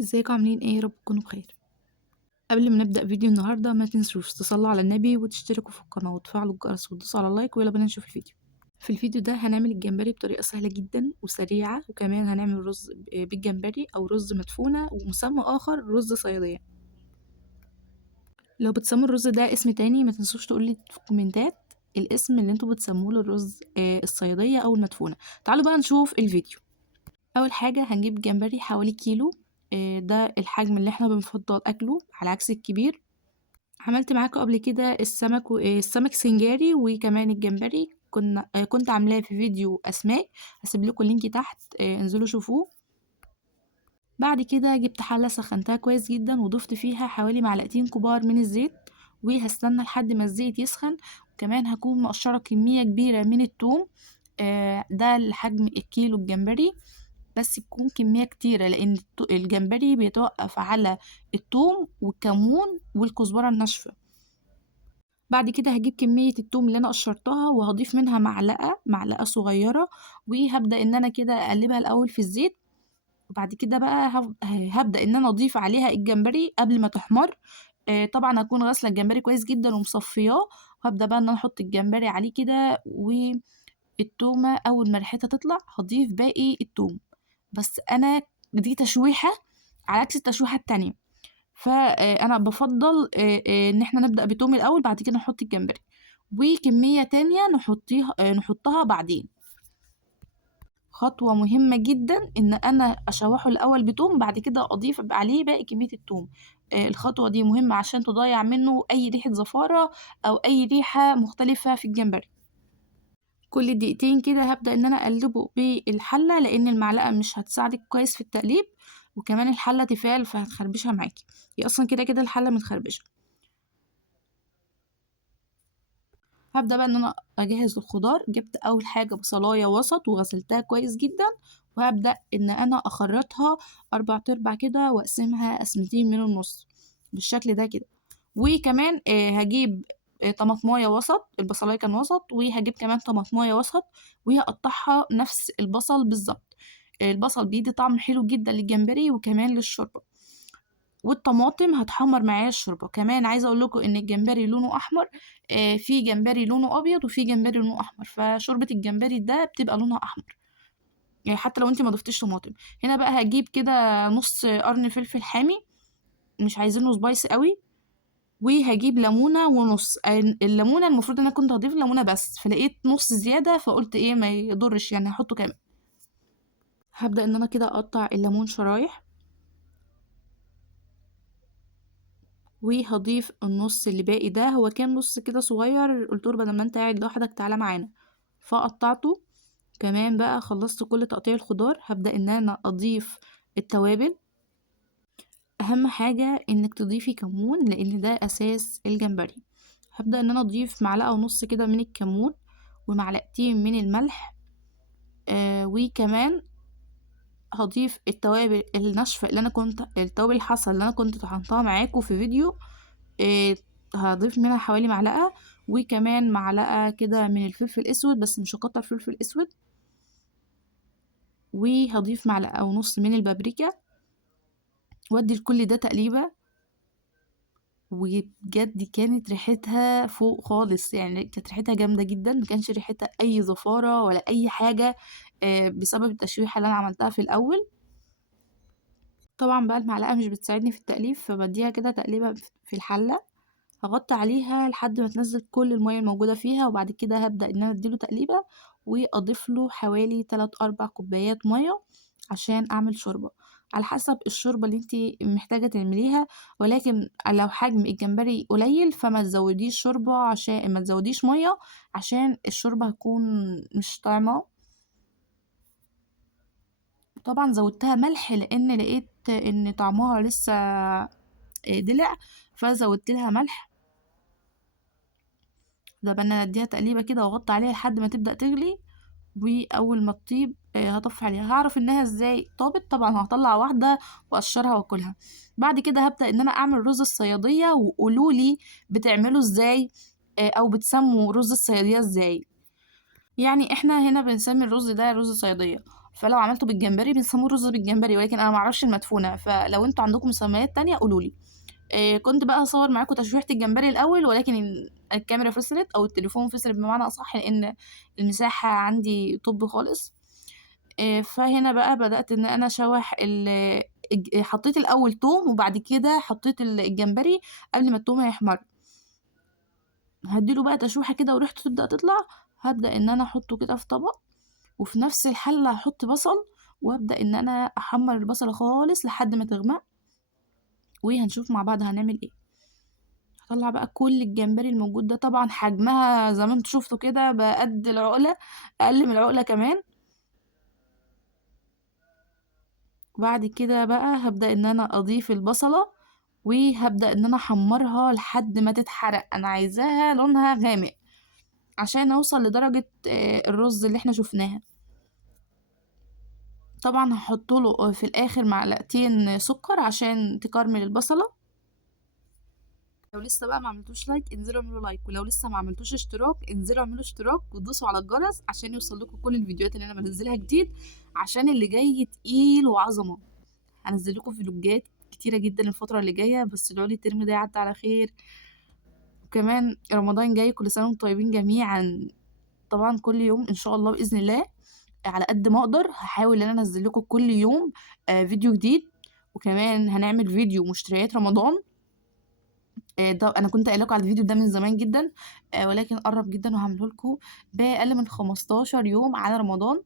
ازيكم عاملين ايه؟ يا رب تكونوا بخير. قبل ما نبدأ فيديو النهاردة ما تنسوش تصلوا على النبي وتشتركوا في القناة وتفعلوا الجرس وتدوسوا على لايك، ويلا بينا نشوف الفيديو. في الفيديو ده هنعمل الجمبري بطريقة سهلة جدا وسريعة، وكمان هنعمل رز بالجمبري او رز مدفونة ومسمى اخر رز صيادية. لو بتسموا الرز ده اسم تاني ما تنسوش تقولي في الكومنتات الاسم اللي انتوا بتسموه للرز الصيادية او المدفونة. تعالوا بقى نشوف الفيديو. اول حاجة هنجيب جمبري حوالي كيلو، ده الحجم اللي احنا بنفضل اكله على عكس الكبير. عملت معاكم قبل كده السمك سنجاري وكمان الجمبري، كنت عاملاه في فيديو اسماك، هسيب لكم اللينك تحت، انزلوا شوفوه. بعد كده جبت حلة سخنتها كويس جدا وضفت فيها حوالي معلقتين كبار من الزيت، وهستنى لحد ما الزيت يسخن. وكمان هكون مقشرة كمية كبيرة من الثوم، ده لحجم الكيلو الجمبري، بس تكون كمية كتيرة لأن الجمبري بيتوقف على الثوم والكمون والكزبرة الناشفة. بعد كده هجيب كمية الثوم اللي أنا قشرتها وهضيف منها معلقة صغيرة، وهبدأ إن أنا كده أقلبها الأول في الزيت. وبعد كده بقى هبدأ إن أنا أضيف عليها الجمبري قبل ما تحمر. طبعا هكون غاسلة الجمبري كويس جدا ومصفياه، وهبدأ بقى إن أنا أحط الجمبري عليه كده، والتومة أول ما ريحتها تطلع هضيف باقي التوم. بس أنا دي تشويحة على عكس التشويحة التانية، فأنا بفضل إن احنا نبدأ بتوم الأول، بعد كده نحط الجمبري وكمية تانية نحطها بعدين. خطوة مهمة جدا إن أنا أشوحه الأول بتوم، بعد كده أضيف عليه باقي كمية التوم. الخطوة دي مهمة عشان تضيع منه أي ريحة زفارة أو أي ريحة مختلفة في الجمبري. كل دقيقتين كده هبدأ إن أنا أقلبه بالحلة، لأن المعلقة مش هتساعدك كويس في التقليب، وكمان الحلة تيفال فهتخربشها معاكي، هي أصلا كده كده الحلة متخربشة. هبدأ بقى إن أنا أجهز الخضار. جبت أول حاجة بصلاية وسط وغسلتها كويس جدا، وهبدأ إن أنا أخرطها 4 كده وأقسمها قسمتين من النص بالشكل ده كده. وكمان هجيب طماطماية وسط، البصلاية كان وسط، وهجيب كمان طماطماية وسط وهقطعها نفس البصل بالظبط. البصل بيدي طعم حلو جدا للجمبري وكمان للشوربة، والطماطم هتحمر معايا الشوربه. كمان عايزه اقول لكم ان الجمبري لونه احمر، في جمبري لونه ابيض وفي جمبري لونه احمر، فشوربه الجمبري ده بتبقى لونها احمر، يعني حتى لو انت ما ضفتيش طماطم. هنا بقى هجيب كده نص قرن فلفل حامي، مش عايزينه سبايسي قوي، وهجيب ليمونه ونص. الليمونه المفروض ان انا كنت هضيف ليمونه بس، فلقيت نص زياده فقلت ايه ما يضرش يعني هحطه كمان. هبدا ان انا كده اقطع الليمون شرايح، وهضيف النص اللي باقي ده، هو كان نص كده صغير، قلتله بدل ما انت قاعد لوحدك تعالى معانا فقطعته. كمان بقى خلصت كل تقطيع الخضار، هبدأ ان انا اضيف التوابل. اهم حاجة انك تضيفي كمون لان ده اساس الجمبري. هبدأ ان انا اضيف معلقة ونص كده من الكمون ومعلقتين من الملح، وكمان هضيف التوابل الناشفة اللي انا كنت التوابل الحصى اللي انا كنت طحنتها معاكم في فيديو، آه، هضيف منها حوالي معلقة، وكمان معلقة كده من الفلفل الأسود بس مش هكتر فلفل أسود، وهضيف معلقة ونص من البابريكا، وادي لكل ده تقليبة. وبجد كانت ريحتها فوق خالص، يعني كانت ريحتها جامدة جدا، مكانش ريحتها أي زفارة ولا أي حاجة، بسبب التشويحة اللي أنا عملتها في الأول. طبعا بقى المعلقة مش بتساعدني في التقليب، فبديها كده تقليبة في الحلة، هغطي عليها لحد ما تنزل كل المية الموجودة فيها، وبعد كده هبدأ ان انا اديله تقليبة واضيف له حوالي 3-4 كوبايات مية عشان اعمل شوربة، على حسب الشوربة اللي انتي محتاجة تعمليها. ولكن لو حجم الجمبري قليل فما تزوديش شوربة، عشان ما تزوديش مية عشان الشوربة هتكون مش طعمة. طبعا زودتها ملح لان لقيت ان طعمها لسه دلع، فزودت لها ملح. ده بقى انا اديها تقليبه كده واغطي عليها لحد ما تبدا تغلي، واول ما تطيب هطفي عليها. هعرف انها ازاي طابت؟ طبعا هطلع واحده واقشرها واكلها. بعد كده هبدا ان انا اعمل رز الصياديه، وقولولي بتعمله ازاي، او بتسموا رز الصياديه ازاي. يعني احنا هنا بنسمي الرز ده رز صياديه، فلو عملته بالجمبري بنسموه رز بالجمبري، ولكن أنا ما أعرفش المدفونة، فلو أنتم عندكم مسميات تانية قولوا لي. كنت بقى هاصور معاكم تشويحة الجمبري الأول، ولكن الكاميرا فصلت أو التليفون فصل بمعنى أصح، لإن المساحة عندي طُب خالص. فهنا بقى بدأت إن أنا أشوّح حطيت الأول توم، وبعد كده حطيت الجمبري قبل ما التوم يحمر. هادّي له بقى تشويحة كده وريحته تبدأ تطلع، هابدأ إن أنا أحطه كده في طبق، وفي نفس الحلة هاحط بصل، وأبدأ إن أنا أحمّر البصلة خالص لحد ما تغمق، وهنشوف مع بعض هنعمل إيه. هاطلّع بقى كل الجمبري الموجود ده، طبعًا حجمها زي ما أنتم شُفتوا كده بقى قد العُقلة، أقل من العُقلة كمان. وبعد كده بقى هابدأ إن أنا أضيف البصلة، وهابدأ إن أنا أحمّرها لحد ما تتحرق، أنا عايزاها لونها غامق عشان أوصل لدرجة الرز اللي إحنا شُفناها. طبعًا هاحط له في الآخر معلقتين سكر عشان تكرمل البصلة. لو لسه بقى ما عملتوش لايك انزلوا اعملوا لايك، ولو لسه ما عملتوش اشتراك انزلوا اعملوا اشتراك ودوسوا على الجرس عشان يوصل لكم كل الفيديوهات اللي انا بنزلها جديد، عشان اللي جاي تقيل وعظمه. هنزل لكم فلوجات كتيره جدا الفتره اللي جايه، بس ادعوا لي الترم ده يعدي على خير. وكمان رمضان جاي، كل سنه وانتم طيبين جميعا. طبعا كل يوم ان شاء الله باذن الله على قد ما اقدر هحاول ان انا انزل لكم كل يوم فيديو جديد. وكمان هنعمل فيديو مشتريات رمضان. ده أنا كنت قايلة لكم على الفيديو ده من زمان جدًا، ولكن قرّب جدًا وهاعمله لكم بأقل من 15 يوم على رمضان.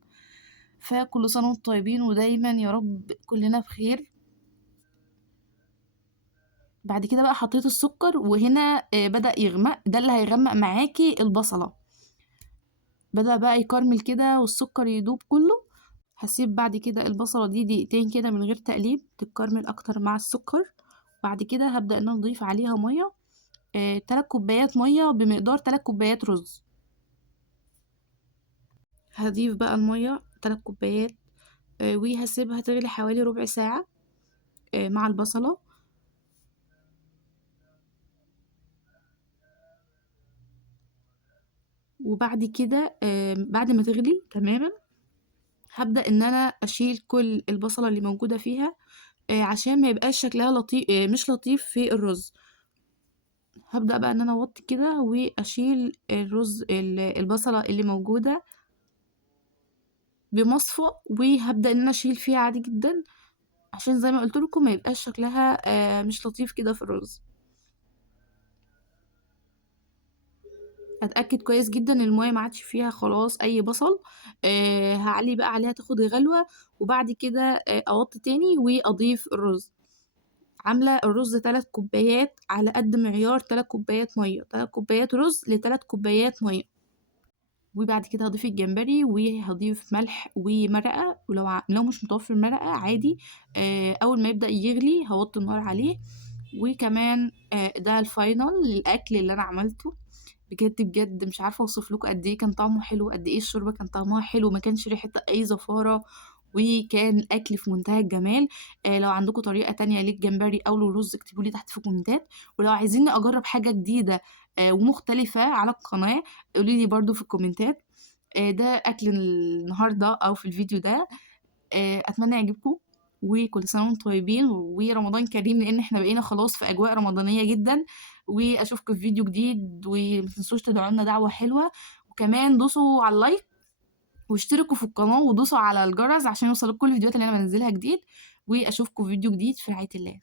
فكل سنة وأنتم طيبين ودايمًا يا رب كلنا بخير. بعد كده بقى حطيت السكر، وهنا بدأ يغمق، ده اللي هيغمق معاكِ البصلة. بدأ بقى يكرمل كده والسكر يدوب كله. هاسيب بعد كده البصلة دي دقيقتين كده من غير تقليب تتكرمل أكتر مع السكر. بعد كده هابدأ إن أنا أضيف عليها مَيّة، 3 كوبايات مَيّة بمقدار 3 كوبايات رز. هاضيف بقى المَيّة 3 كوبايات، وهاسيبها تغلي حوالي ربع ساعة مع البصلة. وبعد كده بعد ما تغلي تمامًا، هابدأ إن أنا أشيل كل البصلة اللي موجودة فيها، عشان ما يبقاش شكلها مش لطيف في الرز. هابدأ بقى إن أنا أوطّي كده وأشيل البصلة اللي موجودة بمصفى، وهابدأ إن أنا أشيل فيها عادي جدًا، عشان زي ما قُلت لكم ما يبقاش شكلها مش لطيف كده في الرز. أتأكد كويس جدًا إن المَيّة ما عادش فيها خلاص أي بصل. هاعلّي بقى عليها تاخد غلوة، وبعد كده أوطّي تاني وأضيف الرز. عاملة الرز 3 كوبايات على قد معيار 3 كوبايات مَيّة، 3 كوبايات رز ل3 كوبايات مَيّة. وبعد كده هاضيف الجمبري وهاضيف ملح ومرقة، لو مش متوفر مرقة عادي. أول ما يبدأ يغلي هاوطّي النار عليه. وكمان ده الفاينل للأكل اللي أنا عملته. بجد بجد مش عارفة اوصف لكم قد ايه كان طعمه حلو، قد ايه الشوربة كان طعمها حلو، ما كانش ريحتها اي زفارة، وكان الاكل في منتهى الجمال. لو عندكم طريقة تانية للجمبري او للرز اكتبوا لي تحت في الكومنتات. ولو عايزيني اجرب حاجة جديدة ومختلفة على القناة قولي لي برضو في الكومنتات. ده اكل النهاردة او في الفيديو ده. اتمنى يعجبكم، وكل سنة وانتم طيبين ورمضان كريم، لان احنا بقينا خلاص في اجواء رمضانية جدا. واشوفكم في فيديو جديد، ومتنسوش تدعوا لنا دعوة حلوة. وكمان دوسوا على اللايك واشتركوا في القناة ودوسوا على الجرس عشان يوصلكوا كل الفيديوهات اللي انا بنزلها جديد. واشوفكم في فيديو جديد في رعاية الله.